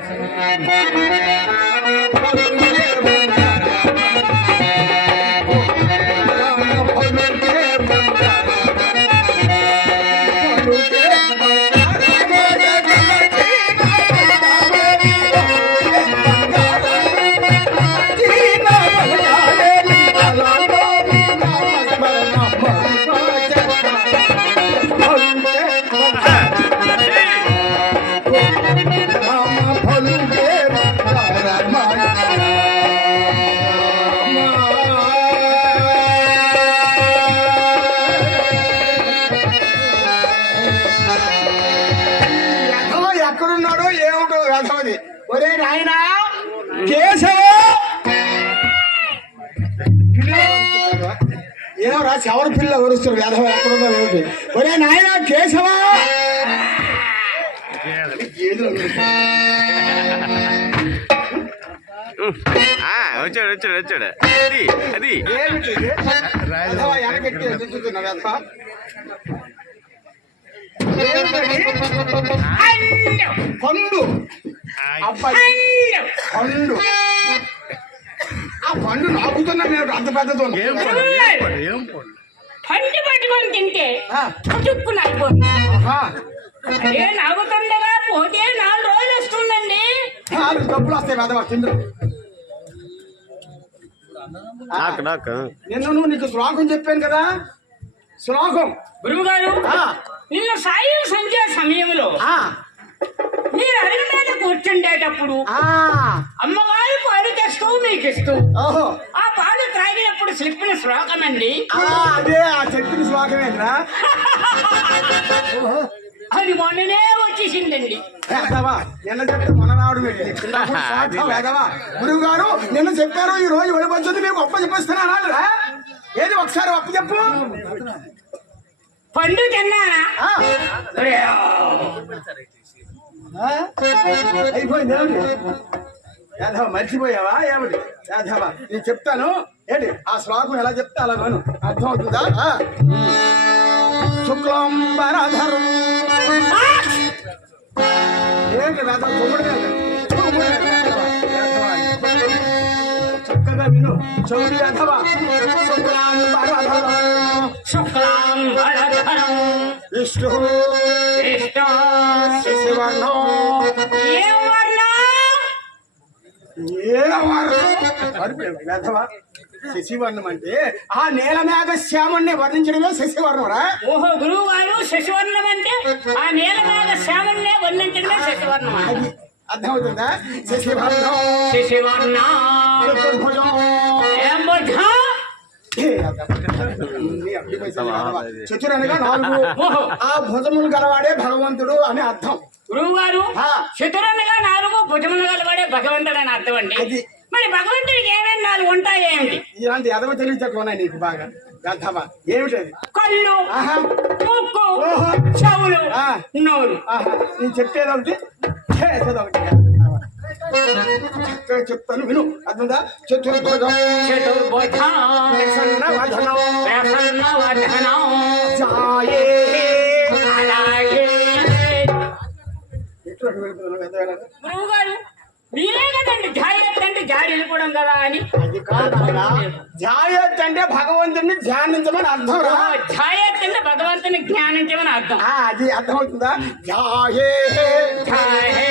Thank you. వ్యధవది ఒరే నాయనా కేశవ! ఏమో రా ఎవరి పిల్ల వరుస్తారు వ్యధవ ఎక్కడున్నావు ఏమిటి ఒరే నాయనా కేశవ! ఏదో వచ్చాడు వచ్చాడు వచ్చాడు. అది అది. పండు. పండు. ఆ పండు నాకుతున్నా నేను అంత పెద్దది ఉంది. పంటి పట్టుకొని తింటే చుట్టుకుని అయిపోతుంది ఆహా. అదే నవ్వుతుండగా పోతే నాలుగు రోజులు వస్తుందండి. నాలుగు డబ్బులు వస్తాయి పెద్దవా తిండు. నాకు నాకు. నిన్న నువ్వు నీకు శ్లోకం చెప్పాను కదా. శ్లోకం. గురువు గారు నిన్న సాయి సంధ్య సమయంలో ఆ, మీరు అడిగి మీద కూర్చుండేటప్పుడు. అమ్మవారి పాలు తెస్తూ మీకు ఇస్తూ ఆ పాలు త్రాగినప్పుడు చెప్పిన శ్లోకం అండి అదే ఆ చెప్పిన శ్లోకమేంద్రా అది మొన్ననే వచ్చేసిందండి. నిన్న చెప్తే మొన్న రావడం గురువు గారు నిన్న చెప్పారు ఈ రోజు వెళ్ళిపోతుంది మీకు అప్ప చెప్పేస్తున్నా అన్నారా ఏది ఒకసారి అప్పు చెప్పు. పండు తిన్నానా? అయిపోయింది యాదవ మర్చిపోయావా? ఏమిటి? యాదవ నేను చెప్తాను. ఏంటి ఆ శ్లోకం ఎలా చెప్తే అలా విను అర్థం అవుతుందా. శుక్లాంబరధరం ఏంటి వేదవ తొమ్మిది విను చౌరి శుక్లాంబరధరం శుక్లాం వరధరం విష్ణు కృష్ణ శిశివర్ణం ఏ వర్ణం శశివర్ణం అంటే ఆ నేల మేఘ శ్యామణ్ణి వర్ణించడమే శశివర్ణం రా. ఓహో గురువు గారు శశివర్ణం అంటే ఆ నీల మీద శ్యామన్నే వర్ణించడమే శశివర్ణం. అర్థమవుతుందా? శశివర్ణం. శశివర్ణం. నాలుగు ఓహో. ఆ భుజములు గలవాడే భగవంతుడు అని అర్థం గురువు గారు ఆ. శతురన్నగా నాలుగు భుజములు గలవాడే భగవంతుడు అని అర్థం అండి. మరి భగవంతుడికి ఏమేమి నాలుగు ఉంటాయి ఏమిటి ఇలాంటి ఎదవ ఉన్నాయి నీకు బాగా గద్ధవా ఏమిటది కళ్ళు ముక్కు ఓహో. చెవులు ఆ. నోరు ఆహా, నేను చెప్పేది ఒకటి చేసేది ఒకటి చెప్తాను విను. అర్థందా చతుర్భుజం చతుర్భుజం జాయే. అలాగే ఎట్లా మీరే కదండి జాగ్రత్త అంటే జారి వెళ్ళిపోవడం కదా అని? అది కాదయ్యా. జాయత్ అంటే భగవంతుడిని ధ్యానించమని అర్థం రా. ఛాయత్ అంటే భగవంతుని జ్ఞానించమని అర్థం. అది అర్థమవుతుందా? జాయే. ఛాయే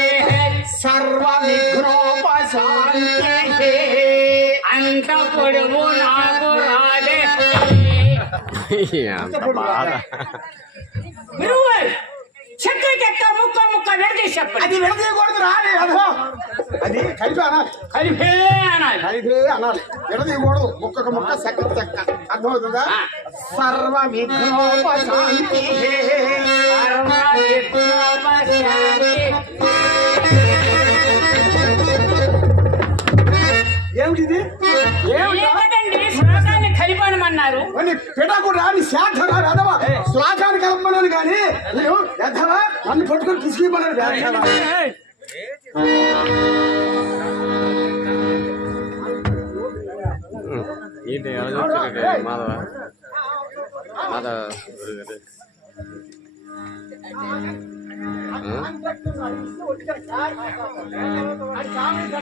సర్వ విఘ్నోపశాంతి అంత పొడుగు నాకు గురువు గారు చెక్క చెక్క ముక్క ముక్క విడదీసి చెప్పండి. అది విడదీయకూడదు రా నీ అర్థం అది కలిపి అనాలి. కలిపే అనాలి. కలిపి అనాలి. విడదీయకూడదు ముక్కకు ముక్క చెక్క చెక్క. అర్థమవుతుందా. సర్వ విఘ్నోపశాంతి పరమ విఘ్నోపశాంతి. కదండి శ్లోకాన్ని కలిపనమన్నారు. పిటకు రాని శాఖ శ్లాకాన్ని కలపమన్నాను కానీ నన్ను పట్టుకొని ఏంటి మాధవ? మాధవ